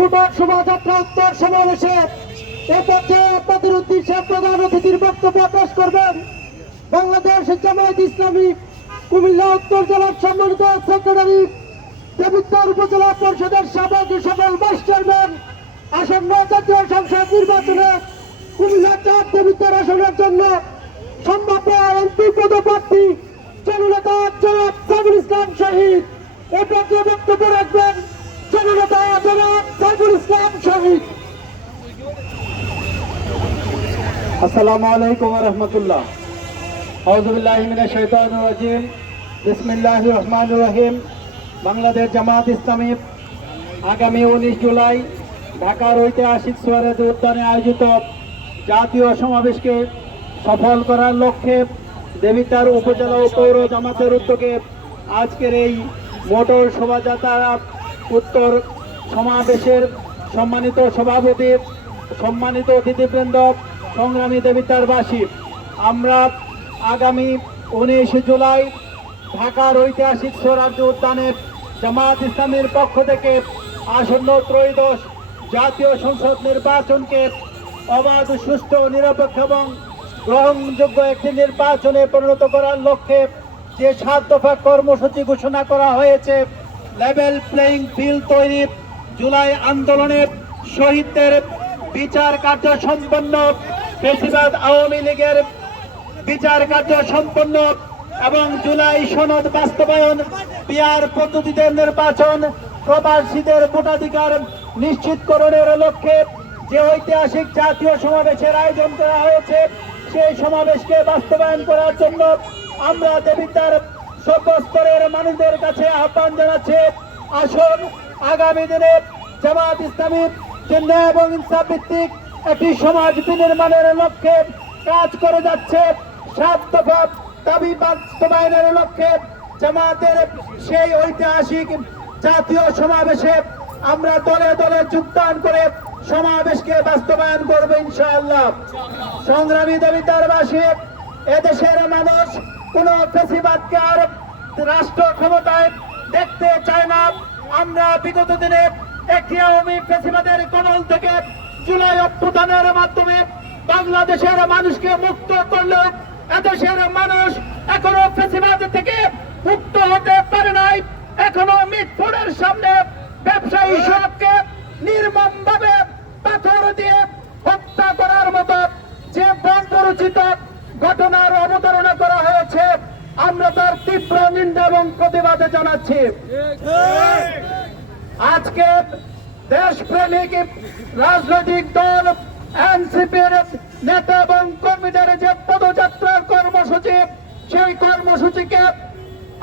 Motor শোভাযাত্রা উত্তর সমাবেশে এ পর্যায়ে আপনাদের উদ্দেশ্যে প্রধান অতিথির বক্তব্য পেশ করবেন। বাংলাদেশ জামায়াত ইসলামী কুমিল্লা উত্তর জেলার সম্মানিত সেক্রেটারি দেবিদ্বার উপজেলা পরিষদের সাবেক সকল ভাইস চেয়ারম্যান, আসন্ন জাতীয় সংসদ নির্বাচনে কুমিল্লা চার দেবিদ্বার আসনের জন্য সম্ভাব্য এমপি পদপ্রার্থী জননেতা জনাব সাইফুল ইসলাম শহীদ। এ পর্যায়ে বক্তব্য রাখবেন জননেতা জনাব সাইফুল ইসলাম শহীদ আসসালামু আলাইকুম রহমতুল্লাহ। আউজুবিল্লাহিমিনা শৈতান রাজিম। বিসমিল্লাহ রহমান রহিম। বাংলাদেশ জামাত ইসলামী আগামী উনিশ জুলাই ঢাকার ঐতিহাসিক সোয়ারেদ উদ্যানে আয়োজিত জাতীয় সমাবেশকে সফল করার লক্ষ্যে দেবিতার উপজেলা ও পৌর জামাতের উদ্যোগে আজকের এই মোটর শোভাযাত্রা উত্তর সমাবেশের সম্মানিত সভাপতি, সম্মানিত অতিথিবৃন্দ সংগ্রামী দেবিতারবাসী আমরা আগামী উনিশে জুলাই ঢাকার ঐতিহাসিক স্বরাজ্য উদ্যানে জামাত ইসলামের পক্ষ থেকে আসন্ন ত্রয়োদশ জাতীয় সংসদ নির্বাচনকে অবাধ, সুষ্ঠু, নিরপেক্ষ এবং গ্রহণযোগ্য একটি নির্বাচনে পরিণত করার লক্ষ্যে যে সাত দফা কর্মসূচি ঘোষণা করা হয়েছে লেভেল প্লেইং ফিল্ড তৈরি, জুলাই আন্দোলনের শহীদদের বিচার কার্য সম্পন্ন বেশিরভাগ আওয়ামী লীগের বিচার কার্য সম্পন্ন এবং জুলাই সনদ বাস্তবায়ন বিয়ার পদ্ধতিতে নির্বাচন, প্রবাসীদের ভোটাধিকার নিশ্চিতকরণের লক্ষ্যে যে ঐতিহাসিক জাতীয় সমাবেশের আয়োজন করা হয়েছে, সেই সমাবেশকে বাস্তবায়ন করার জন্য আমরা দেবিতার সর্বস্তরের মানুষদের কাছে আহ্বান জানাচ্ছি, আসুন আগামী দিনে জামাত ইসলামী চিহ্ন এবং ইনসাফ ভিত্তিক একটি সমাজ বিনির্মাণের লক্ষ্যে কাজ করে যাচ্ছে। সাত দফা দাবি বাস্তবায়নের লক্ষ্যে জামাতের সেই ঐতিহাসিক জাতীয় সমাবেশে আমরা দলে দলে যোগদান করে সমাবেশকে বাস্তবায়ন করব ইনশাআল্লাহ। সংগ্রামী দেবিতারবাসী, এদেশের মানুষ কোন ফেসিবাদকে আর রাষ্ট্র ক্ষমতায় দেখতে চায় না। আমরা বিগত দিনে একটি আওয়ামী ফেসিবাদের কবল থেকে জুলাই অভ্যুত্থানের মাধ্যমে বাংলাদেশের মানুষকে মুক্ত করল। এদেশের মানুষ এখনও ফেসিবাদ থেকে মুক্ত হতে পারে নাই। এখনও মিটফোর্ডের সামনে ব্যবসায়ী সড়ককে নির্মম ভাবে পাথর দিয়ে হত্যা করার মতো যে বর্বরচিত ঘটনার অবতারণা করা হয়েছে আমরা তার তীব্র নিন্দা এবং প্রতিবাদে জানাচ্ছি। আজকে দেশপ্রেমিক রাজনৈতিক দল এনসিপির নেতা এবং কর্মীদের যে পদযাত্রার কর্মসূচি সেই কর্মসূচিকে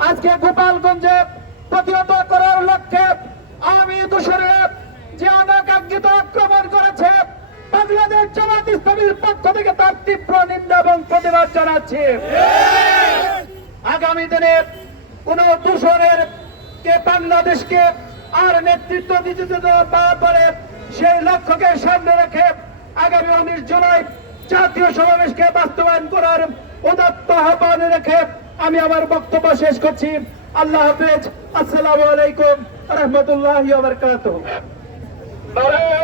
আজকে গোপালগঞ্জে প্রতিহত করার লক্ষ্যে আমি দূষণে যে অনাকাঙ্ক্ষিত আক্রমণ করেছে বাংলাদেশ জামাত ইসলামীর পক্ষ থেকে তার তীব্র নিন্দা এবং প্রতিবাদ জানাচ্ছি। আগামী দিনে কোন দূষণের কে বাংলাদেশকে আর নেতৃত্ব দিতে পারে সেই লক্ষ্যকে সামনে রেখে আগামী উনিশ জুলাই জাতীয় সমাবেশকে বাস্তবায়ন করার উদাত্ত আহ্বান রেখে আমি আমার বক্তব্য শেষ করছি। আল্লাহ হাফেজ। আসসালামু আলাইকুম। রহমতুল্লাহ বারকাতুহ।